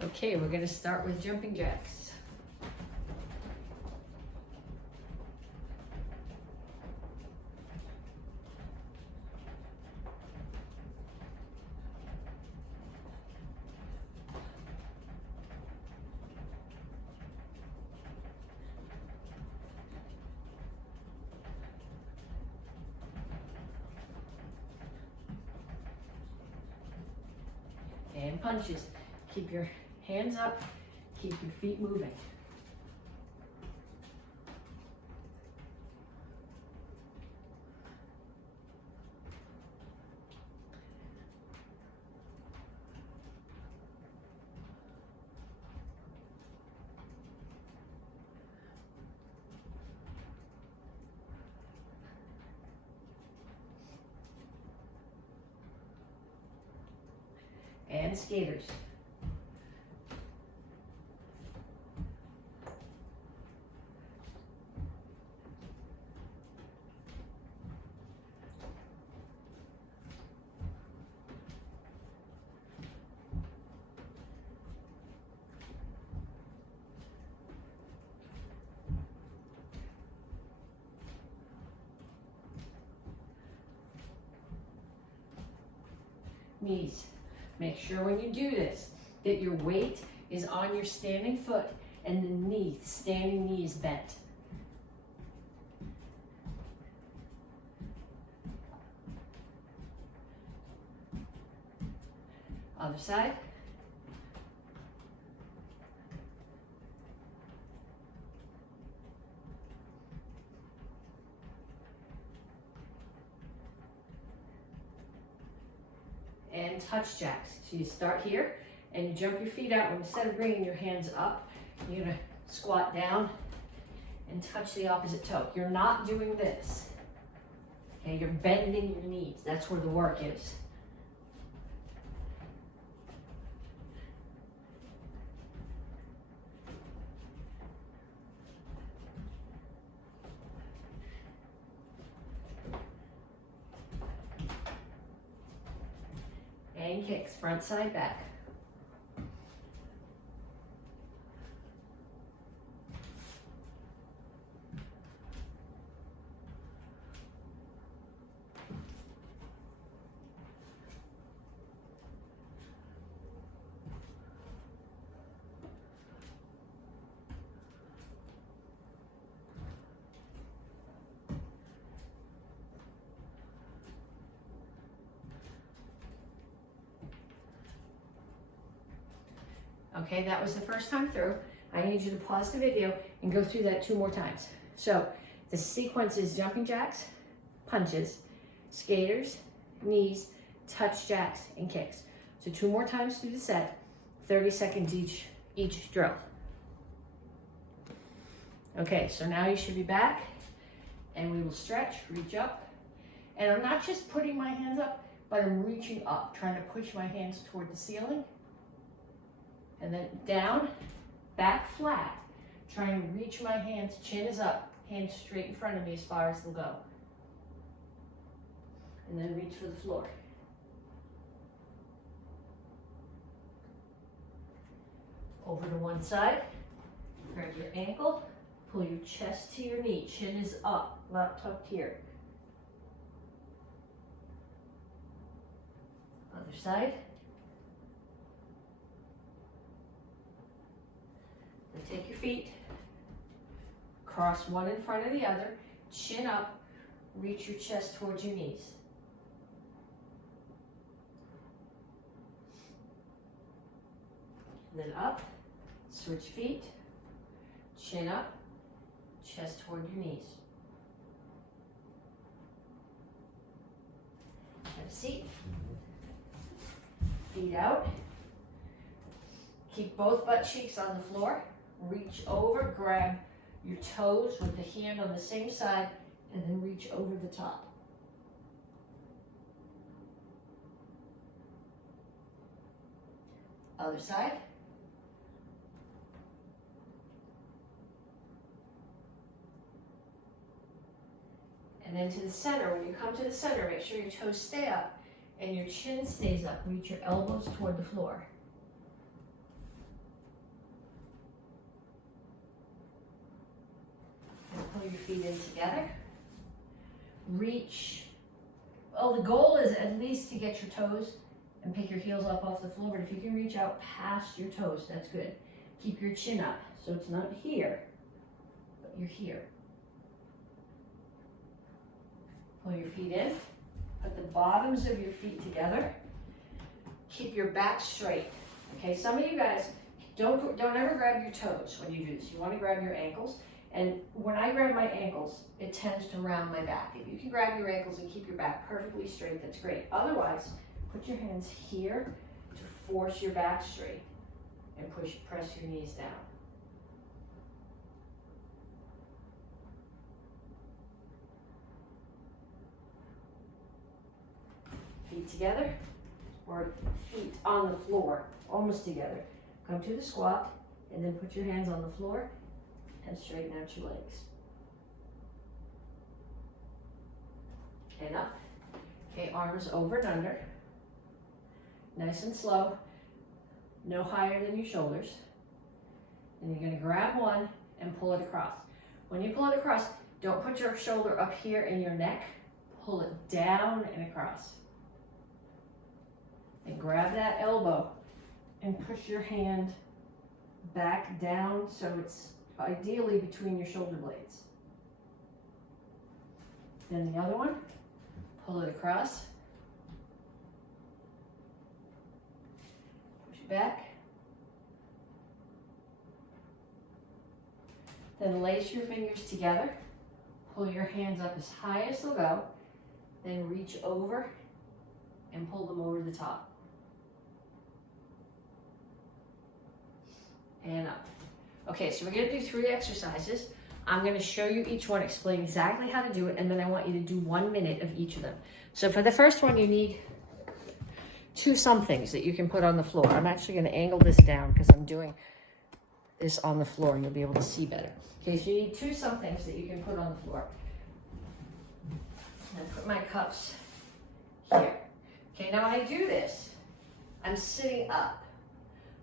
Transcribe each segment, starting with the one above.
Okay, we're going to start with jumping jacks. And punches. Keep your hands up, keep your feet moving. And skaters. Knees. Make sure when you do this that your weight is on your standing foot and the standing knee is bent. Other side. And touch jacks. So you start here and you jump your feet out, and instead of bringing your hands up, you're gonna squat down and touch the opposite toe. You're not doing this. Okay, you're bending your knees. That's where the work is. And kicks, front, side, back. Okay, that was the first time through. I need you to pause the video and go through that 2 more times. So the sequence is jumping jacks, punches, skaters, knees, touch jacks, and kicks. So 2 more times through the set, 30 seconds each drill. Okay, so now you should be back and we will stretch, reach up. And I'm not just putting my hands up, but I'm reaching up, trying to push my hands toward the ceiling. And then down, back flat, trying to reach my hands, chin is up, hands straight in front of me as far as they'll go. And then reach for the floor. Over to one side, grab your ankle, pull your chest to your knee, chin is up, not tucked here. Other side. Take your feet, cross one in front of the other, chin up, reach your chest towards your knees. Then up, switch feet, chin up, chest toward your knees. Have a seat, feet out, keep both butt cheeks on the floor. Reach over, grab your toes with the hand on the same side, and then reach over the top. Other side. And then to the center. When you come to the center, make sure your toes stay up and your chin stays up. Reach your elbows toward the floor. feet in together. Reach. Well, the goal is at least to get your toes and pick your heels up off the floor, but if you can reach out past your toes, that's good. Keep your chin up, so it's not here, but you're here. Pull your feet in, put the bottoms of your feet together. Keep your back straight. Okay, some of you guys don't ever grab your toes when you do this. You want to grab your ankles. And when I grab my ankles, it tends to round my back. If you can grab your ankles and keep your back perfectly straight, that's great. Otherwise, put your hands here to force your back straight and press your knees down. Feet together, or feet on the floor, almost together. Come to the squat, and then put your hands on the floor and straighten out your legs. And up. Okay, arms over and under. Nice and slow. No higher than your shoulders. And you're going to grab one and pull it across. When you pull it across, don't put your shoulder up here in your neck. Pull it down and across. And grab that elbow and push your hand back down so it's ideally between your shoulder blades. Then the other one, pull it across. Push it back. Then lace your fingers together. Pull your hands up as high as they'll go. Then reach over and pull them over the top. And up. Okay, so we're going to do 3 exercises. I'm going to show you each one, explain exactly how to do it, and then I want you to do 1 minute of each of them. So for the first one, you need 2 somethings that you can put on the floor. I'm actually going to angle this down because I'm doing this on the floor and you'll be able to see better. Okay, so you need 2 somethings that you can put on the floor. And put my cups here. Okay, now when I do this, I'm sitting up.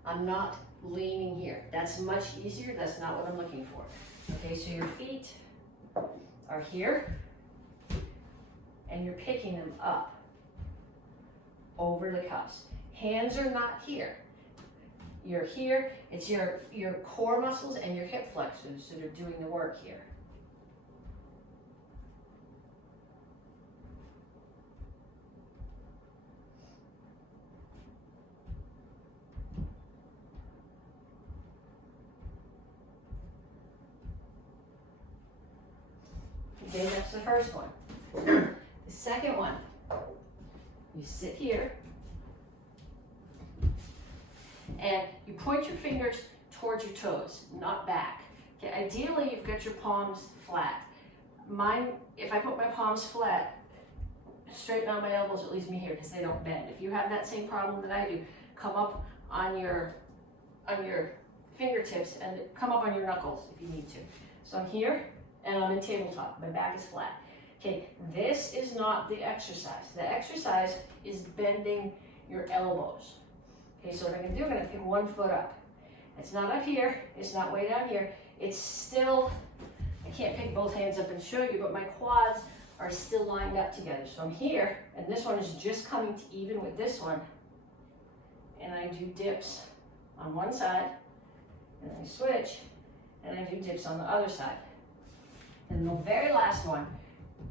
I'm not leaning here. That's much easier. That's not what I'm looking for. Okay, so your feet are here and you're picking them up over the cuffs. Hands are not here. You're here. It's your core muscles and your hip flexors that are doing the work here. Okay, that's the first one. The second one, you sit here and you point your fingers towards your toes, not back. Okay, ideally you've got your palms flat. Mine, if I put my palms flat, straighten out my elbows, it leaves me here because they don't bend. If you have that same problem that I do, come up on your fingertips and come up on your knuckles if you need to. So I'm here. And I'm in tabletop, my back is flat. Okay, this is not the exercise. The exercise is bending your elbows. Okay, so what I'm gonna do, I'm gonna pick one foot up. It's not up here, it's not way down here. It's still, I can't pick both hands up and show you, but my quads are still lined up together. So I'm here, and this one is just coming to even with this one. And I do dips on one side, and then I switch, and I do dips on the other side. And the very last one,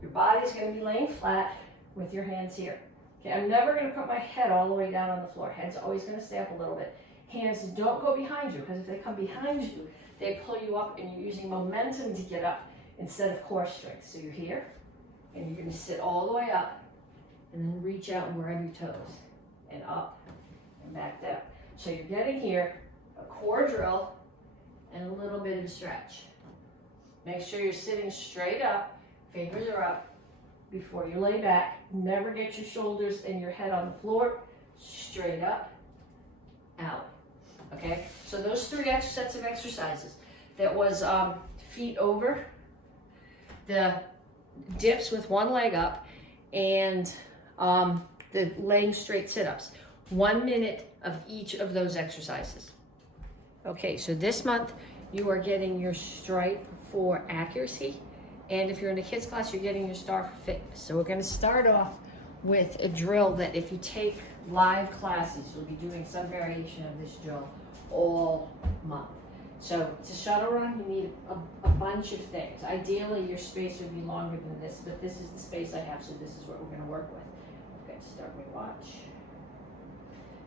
your body's going to be laying flat with your hands here. Okay, I'm never going to put my head all the way down on the floor. Head's always going to stay up a little bit. Hands don't go behind you, because if they come behind you, they pull you up and you're using momentum to get up instead of core strength. So you're here, and you're going to sit all the way up, and then reach out and grab your toes, and up, and back down. So you're getting here, a core drill, and a little bit of a stretch. Make sure you're sitting straight up, fingers are up before you lay back. Never get your shoulders and your head on the floor. Straight up, out. Okay, so those 3 sets of exercises. That was feet over, the dips with one leg up, and the laying straight sit-ups. 1 minute of each of those exercises. Okay, so this month you are getting your stripe for accuracy And if you're in a kids class, you're getting your Star for Fitness. So we're gonna start off with a drill that if you take live classes, you'll be doing some variation of this drill all month. So to shuttle run, you need a bunch of things. Ideally, your space would be longer than this, but this is the space I have, so this is what we're gonna work with. I'm going to start my watch.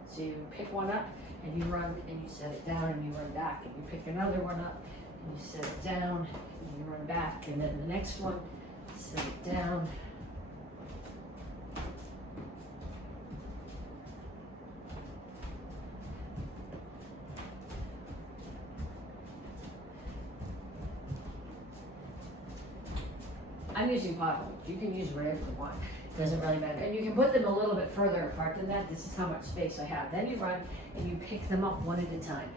So you pick one up, and you run, and you set it down, and you run back, and you pick another one up, and you set it down, and you run back, and then the next one, set it down. I'm using potholes. You can use whatever you want. It doesn't really matter. And you can put them a little bit further apart than that. This is how much space I have. Then you run and you pick them up one at a time.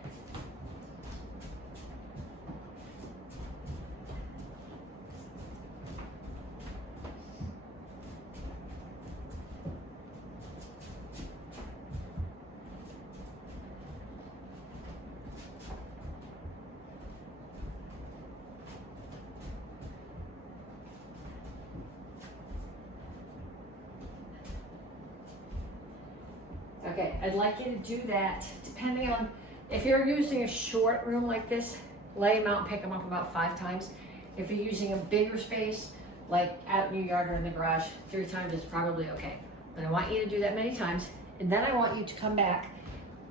Okay, I'd like you to do that depending on, if you're using a short room like this, lay them out and pick them up about 5 times. If you're using a bigger space, like out in your yard or in the garage, 3 times is probably okay. But I want you to do that many times, and then I want you to come back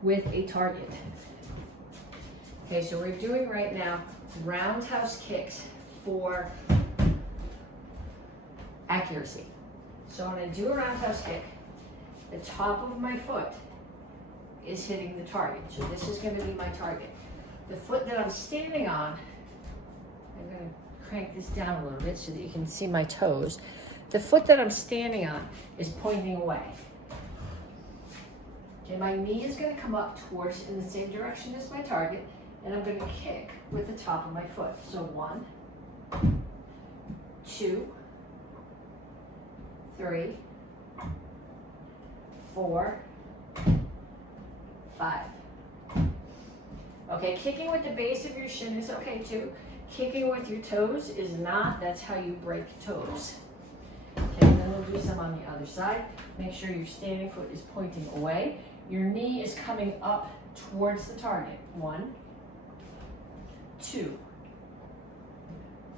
with a target. Okay, so we're doing right now roundhouse kicks for accuracy. So when I do a roundhouse kick, the top of my foot is hitting the target. So this is going to be my target. The foot that I'm standing on, I'm going to crank this down a little bit so that you can see my toes. The foot that I'm standing on is pointing away. Okay, my knee is going to come up towards in the same direction as my target, and I'm going to kick with the top of my foot. So 1, 2, 3, 4, 5. Okay, kicking with the base of your shin is okay too. Kicking with your toes is not. That's how you break toes. Okay, and then we'll do some on the other side. Make sure your standing foot is pointing away. Your knee is coming up towards the target. 1, 2,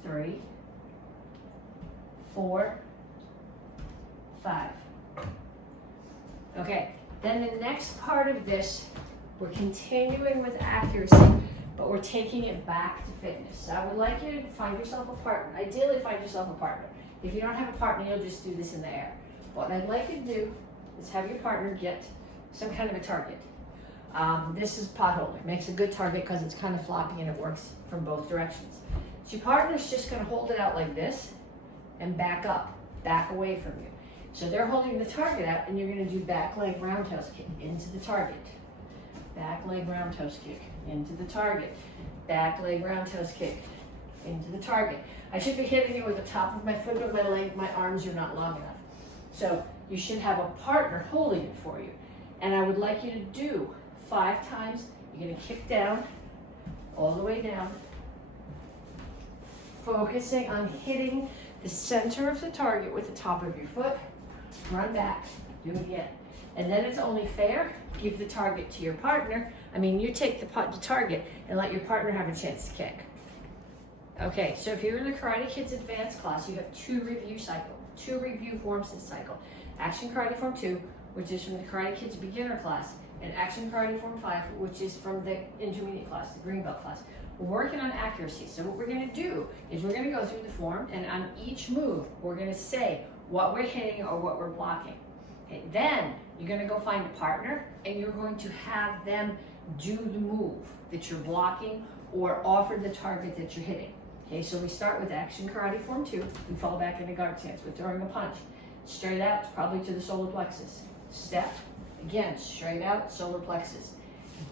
3, 4, 5. Okay, then the next part of this, we're continuing with accuracy, but we're taking it back to fitness. So I would like you to find yourself a partner. Ideally, find yourself a partner. If you don't have a partner, you'll just do this in the air. What I'd like you to do is have your partner get some kind of a target. This is potholing. It makes a good target because it's kind of floppy and it works from both directions. So your partner's just going to hold it out like this and back up, back away from you. So they're holding the target out, and you're going to do back leg roundhouse kick into the target. Back leg roundhouse kick into the target. Back leg roundhouse kick into the target. I should be hitting you with the top of my foot, but my arms are not long enough. So you should have a partner holding it for you. And I would like you to do 5 times. You're going to kick down, all the way down, focusing on hitting the center of the target with the top of your foot. Run back, do it again. And then it's only fair, give the target to your partner. You take the target and let your partner have a chance to kick. Okay, so if you're in the Karate Kids Advanced class, you have 2 review forms this cycle. Action Karate Form 2, which is from the Karate Kids Beginner class, and Action Karate Form 5, which is from the Intermediate class, the Green Belt class. We're working on accuracy. So what we're going to do is we're going to go through the form, and on each move, we're going to say what we're hitting or what we're blocking. Okay, then you're going to go find a partner, and you're going to have them do the move that you're blocking or offer the target that you're hitting. Okay, so we start with Action Karate Form 2. We fall back into guard stance. We're throwing a punch. Straight out, probably to the solar plexus. Step, again, straight out, solar plexus.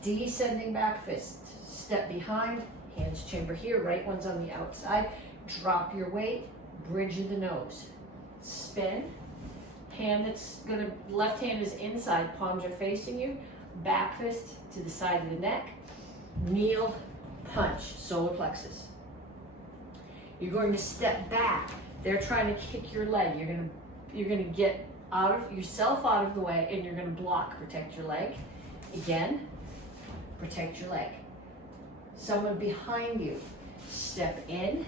Descending back fist. Step behind, hands chamber here, right one's on the outside. Drop your weight, bridge of the nose. Spin, left hand is inside, palms are facing you. Back fist to the side of the neck. Kneel, punch, solar plexus. You're going to step back. They're trying to kick your leg. You're gonna get yourself out of the way, and you're gonna block, protect your leg. Again, protect your leg. Someone behind you, step in,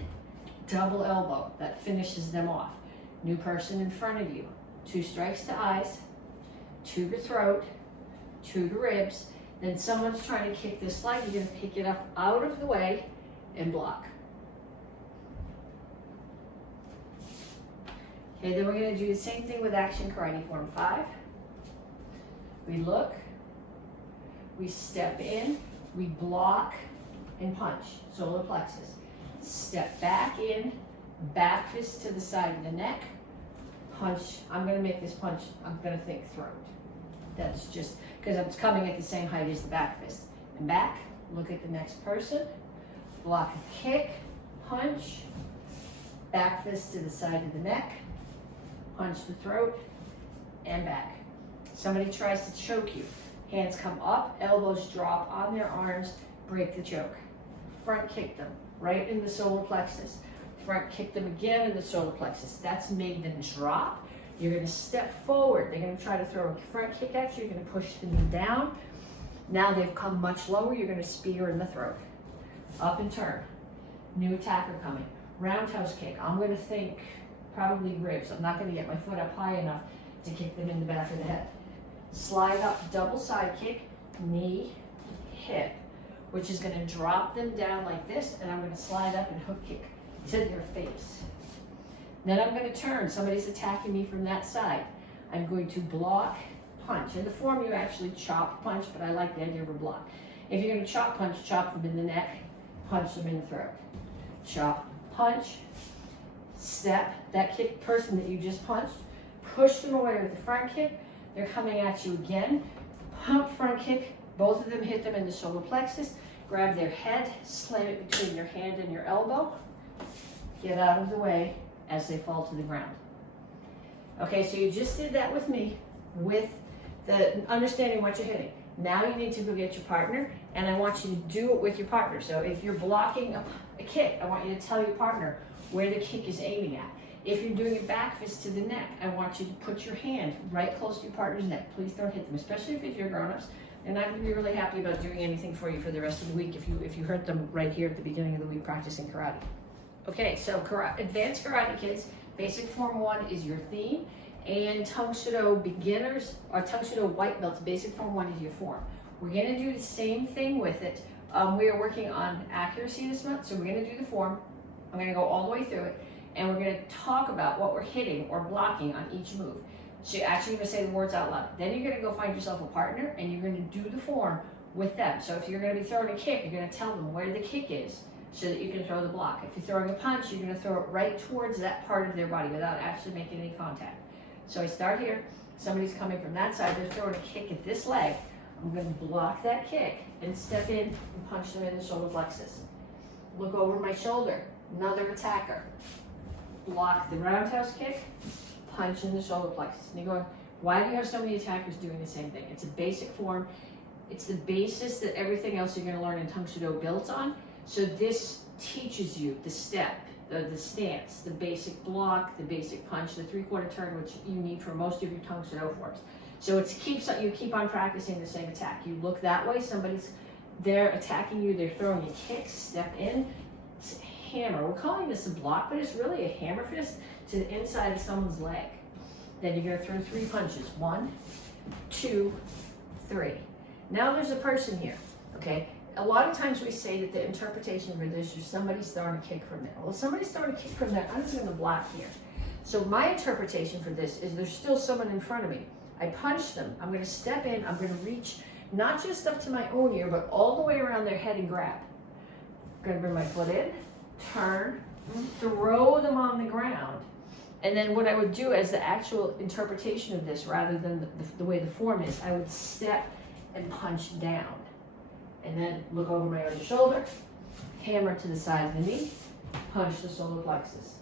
double elbow. That finishes them off. New person in front of you. 2 strikes to eyes, 2 to throat, 2 to ribs. Then someone's trying to kick this leg. You're gonna pick it up out of the way and block. Okay, then we're gonna do the same thing with action karate form 5. We look, we step in, we block and punch, solar plexus. Step back in, back fist to the side of the neck, punch. I'm gonna make this punch, I'm gonna think throat. That's just, because it's coming at the same height as the back fist. And back, look at the next person, block a kick, punch, back fist to the side of the neck, punch the throat, and back. Somebody tries to choke you. Hands come up, elbows drop on their arms, break the choke. Front kick them, right in the solar plexus. Front kick them again in the solar plexus. That's made them drop. You're gonna step forward. They're gonna try to throw a front kick at you. You're gonna push the knee down. Now they've come much lower. You're gonna spear in the throat. Up and turn. New attacker coming. Roundhouse kick. I'm gonna think probably ribs. I'm not gonna get my foot up high enough to kick them in the back of the head. Slide up, double side kick, knee, hip, which is gonna drop them down like this, and I'm gonna slide up and hook kick to their face. Then I'm gonna turn. Somebody's attacking me from that side. I'm going to block, punch. In the form, you actually chop, punch, but I like the idea of a block. If you're gonna chop, punch, chop them in the neck, punch them in the throat. Chop, punch, step, that kick person that you just punched, push them away with the front kick. They're coming at you again. Pump front kick, both of them hit them in the solar plexus. Grab their head, slam it between your hand and your elbow. Get out of the way as they fall to the ground. Okay, so you just did that with me, with the understanding what you're hitting. Now you need to go get your partner, and I want you to do it with your partner. So if you're blocking a kick, I want you to tell your partner where the kick is aiming at. If you're doing a back fist to the neck, I want you to put your hand right close to your partner's neck. Please don't hit them, especially if it's your grown-ups. They're not going to be really happy about doing anything for you for the rest of the week if you hurt them right here at the beginning of the week practicing karate. Okay, so advanced karate kids, basic form 1 is your theme, and Tang Soo Do beginners, or Tang Soo Do white belts, basic form 1 is your form. We're going to do the same thing with it. We are working on accuracy this month, so we're going to do the form. I'm going to go all the way through it, and we're going to talk about what we're hitting or blocking on each move. So you're actually going to say the words out loud. Then you're going to go find yourself a partner, and you're going to do the form with them. So if you're going to be throwing a kick, you're going to tell them where the kick is so that you can throw the block. If you're throwing a punch, you're going to throw it right towards that part of their body without actually making any contact. So I start here. Somebody's coming from that side. They're throwing a kick at this leg. I'm going to block that kick and step in and punch them in the solar plexus. Look over my shoulder. Another attacker. Block the roundhouse kick, punch in the solar plexus. And you're going, why do you have so many attackers doing the same thing? It's a basic form. It's the basis that everything else you're going to learn in Tang Soo Do builds on. So this teaches you the step, the stance, the basic block, the basic punch, the 3/4 turn, which you need for most of your Tang Soo Do forms. So you keep on practicing the same attack. You look that way, somebody's there attacking you, they're throwing a kick, step in, hammer. We're calling this a block, but it's really a hammer fist to the inside of someone's leg. Then you're going to throw 3 punches. 1, 2, 3. Now there's a person here, okay? A lot of times we say that the interpretation for this is somebody's throwing a kick from there. Well, if somebody's throwing a kick from there, I'm just going to block here. So my interpretation for this is there's still someone in front of me. I punch them. I'm going to step in. I'm going to reach not just up to my own ear, but all the way around their head and grab. I'm going to bring my foot in, turn, throw them on the ground. And then what I would do as the actual interpretation of this, rather than the way the form is, I would step and punch down. And then look over my other shoulder, hammer to the side of the knee, punch the solar plexus.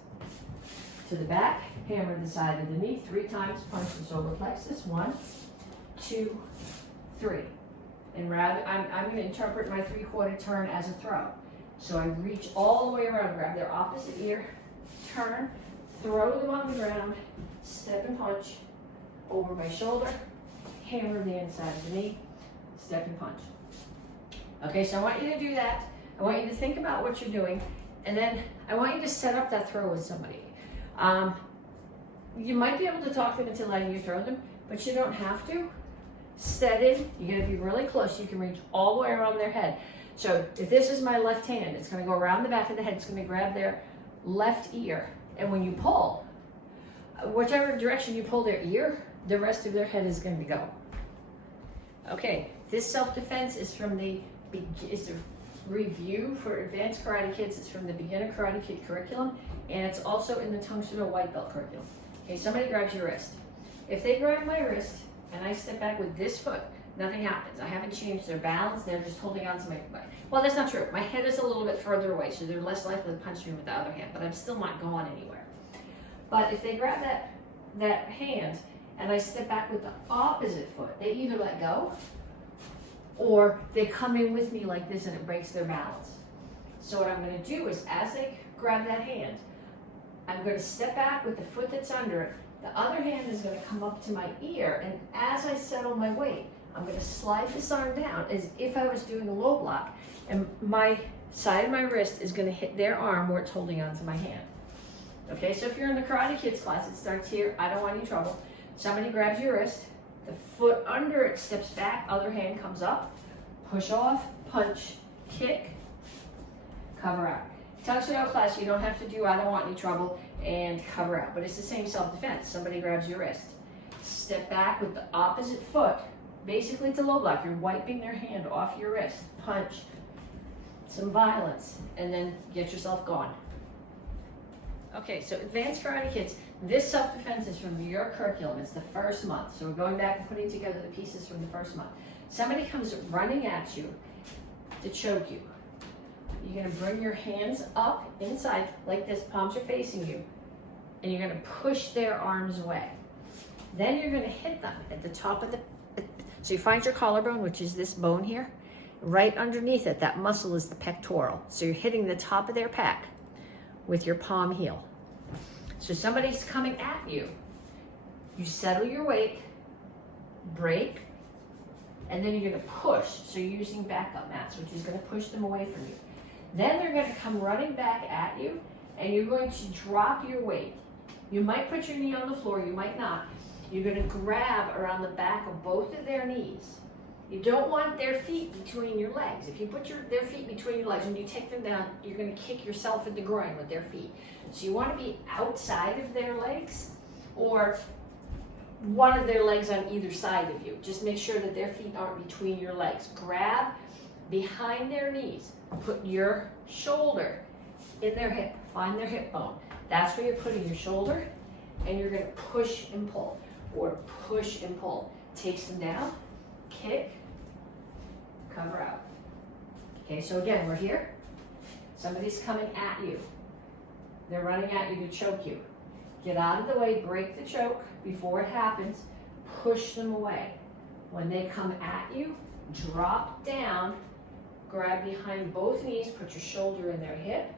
To the back, hammer the side of the knee 3 times, punch the solar plexus. 1, 2, 3. And rather, I'm going to interpret my 3/4 turn as a throw. So I reach all the way around, grab their opposite ear, turn, throw them on the ground, step and punch, over my shoulder, hammer the inside of the knee, step and punch. Okay, so I want you to do that. I want you to think about what you're doing, and then I want you to set up that throw with somebody. You might be able to talk them into letting you throw them, but you don't have to. Set in, you're gonna be really close. You can reach all the way around their head. So if this is my left hand, it's gonna go around the back of the head, it's gonna grab their left ear. And when you pull, whichever direction you pull their ear, the rest of their head is gonna go. Okay, this self-defense is from it's a review for advanced karate kids. It's from the beginner karate kid curriculum, and it's also in the Tang Soo Do white belt curriculum. Okay, somebody grabs your wrist. If they grab my wrist and I step back with this foot, nothing happens. I haven't changed their balance. They're just holding on to my foot. Well, that's not true. My head is a little bit further away, so they're less likely to punch me with the other hand, but I'm still not going anywhere. But if they grab that hand and I step back with the opposite foot, they either let go or they come in with me like this and it breaks their balance. So what I'm going to do is, as they grab that hand, I'm going to step back with the foot that's under it. The other hand is going to come up to my ear, and as I settle my weight, I'm going to slide this arm down as if I was doing a low block, and my side of my wrist is going to hit their arm where it's holding onto my hand. Okay, so if you're in the Karate Kids class, it starts here. I don't want any trouble. Somebody grabs your wrist, the foot under it steps back, other hand comes up, push off, punch, kick, cover out. Tang Soo Do class, you don't have to do I don't want any trouble and cover out, but it's the same self-defense. Somebody grabs your wrist, step back with the opposite foot. Basically, it's a low block. You're wiping their hand off your wrist, punch, some violence, and then get yourself gone. Okay, so advanced karate kids, this self-defense is from your curriculum. It's the first month. So we're going back and putting together the pieces from the first month. Somebody comes running at you to choke you. You're gonna bring your hands up inside like this, palms are facing you, and you're gonna push their arms away. Then you're gonna hit them at the top of so you find your collarbone, which is this bone here. Right underneath it, that muscle is the pectoral. So you're hitting the top of their pec with your palm heel. So somebody's coming at you. You settle your weight, break, and then you're gonna push. So you're using backup mats, which is gonna push them away from you. Then they're gonna come running back at you, and you're going to drop your weight. You might put your knee on the floor, you might not. You're gonna grab around the back of both of their knees. You don't want their feet between your legs. If you put their feet between your legs and you take them down, you're gonna kick yourself in the groin with their feet. So you wanna be outside of their legs, or one of their legs on either side of you. Just make sure that their feet aren't between your legs. Grab behind their knees. Put your shoulder in their hip. Find their hip bone. That's where you're putting your shoulder, and you're gonna push and pull, or push and pull. Takes them down, kick, cover out. Okay, so again, we're here. Somebody's coming at you. They're running at you to choke you. Get out of the way, break the choke before it happens, push them away. When they come at you, drop down, grab behind both knees, put your shoulder in their hip,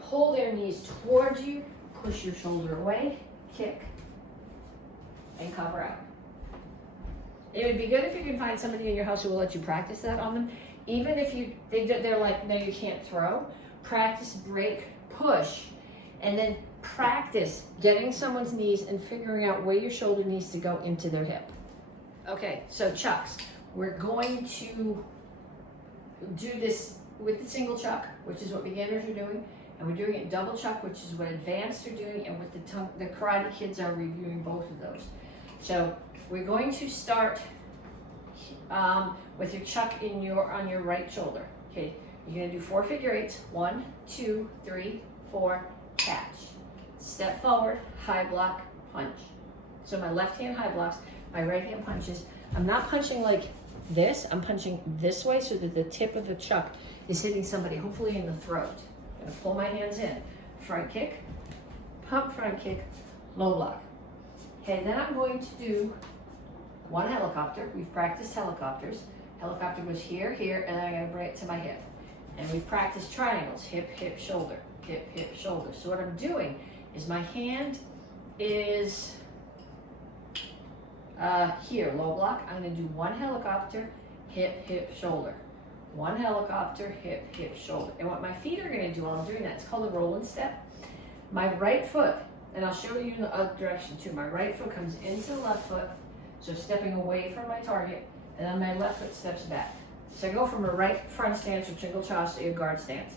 pull their knees towards you, push your shoulder away, kick, and cover out. It would be good if you can find somebody in your house who will let you practice that on them. Even if they're like, no, you can't throw. Practice, break, push, and then practice getting someone's knees and figuring out where your shoulder needs to go into their hip. Okay, so chucks. We're going to do this with the single chuck, which is what beginners are doing, and we're doing it double chuck, which is what advanced are doing, and what the karate kids are reviewing both of those. So we're going to start with your chuck on your right shoulder. Okay, you're gonna do 4 figure eights. 1, 2, 3, 4, catch. Step forward, high block, punch. So my left hand high blocks, my right hand punches. I'm not punching like this, I'm punching this way so that the tip of the chuck is hitting somebody, hopefully in the throat. I'm gonna pull my hands in. Front kick, pump front kick, low block. Okay, then I'm going to do 1 helicopter. We've practiced helicopters. Helicopter goes here, here, and then I'm gonna bring it to my hip. And we've practiced triangles, hip, hip, shoulder, hip, hip, shoulder. So what I'm doing is my hand is here, low block. I'm gonna do one helicopter, hip, hip, shoulder. One helicopter, hip, hip, shoulder. And what my feet are gonna do while I'm doing that, it's called a roll and step. My right foot, and I'll show you in the other direction too, my right foot comes into the left foot, so stepping away from my target, and then my left foot steps back. So I go from a right front stance or Chingle-chas to a guard stance.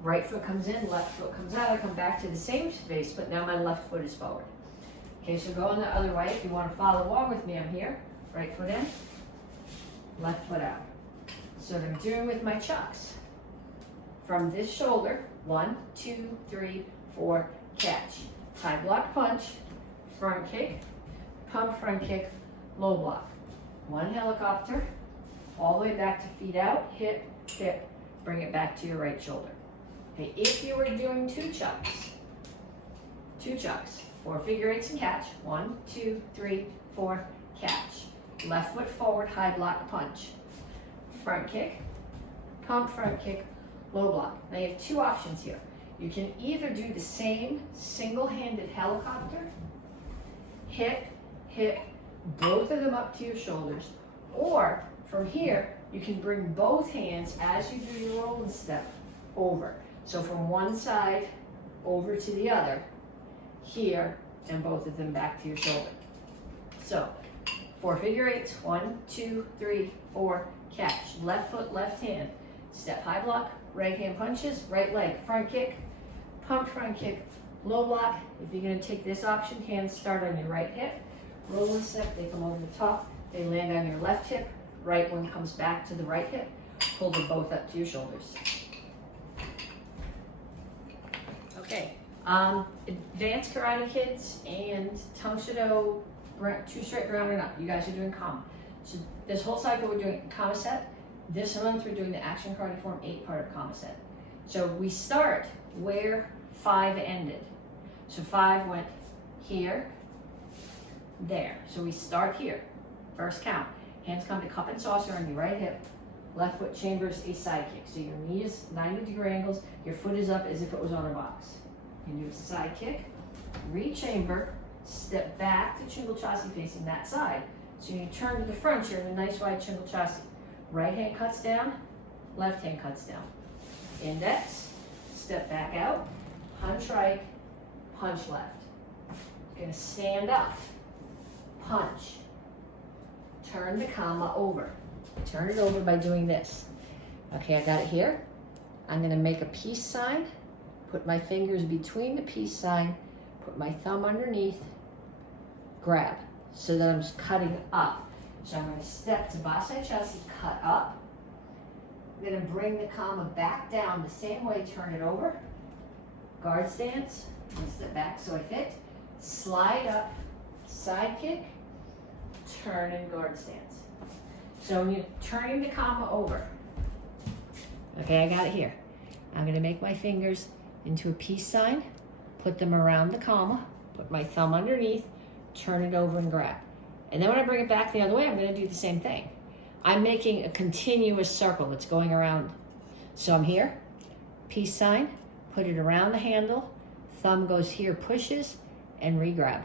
Right foot comes in, left foot comes out, I come back to the same space, but now my left foot is forward. Okay, so going the other way, if you want to follow along with me, I'm here, right foot in, left foot out. So what I'm doing with my chucks, from this shoulder, 1, 2, 3, 4, catch. High block punch, front kick, pump front kick, low block. One helicopter, all the way back to feet out, hip, hip, bring it back to your right shoulder. Okay, if you were doing two chucks, 4 figure eights and catch, 1, 2, 3, 4, catch. Left foot forward, high block punch. Front kick, pump front kick, low block. Now you have two options here. You can either do the same single-handed helicopter, hip, hip, both of them up to your shoulders, or from here, you can bring both hands as you do your roll and step over. So from one side over to the other, here, and both of them back to your shoulder. So 4 figure eights, 1, 2, 3, 4, catch. Left foot, left hand, step high block, right hand punches, right leg, front kick, pump front kick, low block. If you're gonna take this option, hands start on your right hip, roll and step, they come over the top, they land on your left hip, right one comes back to the right hip, pull them both up to your shoulders. Okay, advanced karate kids and Tang Soo Do, 2 straight ground and up, you guys are doing kama. So this whole cycle we're doing kama set. This month we're doing the action karate form 8 part of kama set. So we start where 5 ended. So 5 went here, there. So we start here, first count. Hands come to cup and saucer on your right hip. Left foot chambers a side kick. So your knee is 90-degree angles, your foot is up as if it was on a box. You do a side kick, re-chamber, step back to Chingle-chas facing that side. So you turn to the front, you're in a nice wide Chingle-chas. Right hand cuts down, left hand cuts down. Index, step back out, punch right, punch left. You're gonna stand up, punch, turn the kama over. Turn it over by doing this. Okay, I got it here. I'm gonna make a peace sign, put my fingers between the peace sign, put my thumb underneath, grab, so that I'm just cutting up. So I'm gonna step to Basai Chelsea, cut up. I'm gonna bring the kama back down the same way, turn it over. Guard stance, and step back so I fit. Slide up, side kick, turn and guard stance. So when you're turning the kama over, okay, I got it here. I'm gonna make my fingers into a peace sign, put them around the kama, put my thumb underneath, turn it over and grab. And then when I bring it back the other way, I'm gonna do the same thing. I'm making a continuous circle that's going around. So I'm here, peace sign, put it around the handle, thumb goes here, pushes, and re-grab.